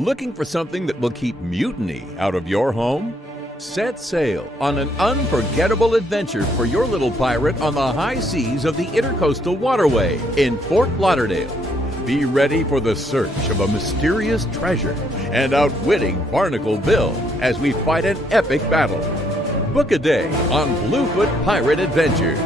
Looking for something that will keep mutiny out of your home? Set sail on an unforgettable adventure for your little pirate on the high seas of the Intracoastal Waterway in Fort Lauderdale. Be ready for the search of a mysterious treasure and outwitting Barnacle Bill as we fight an epic battle. Book a day on Bluefoot Pirate Adventures.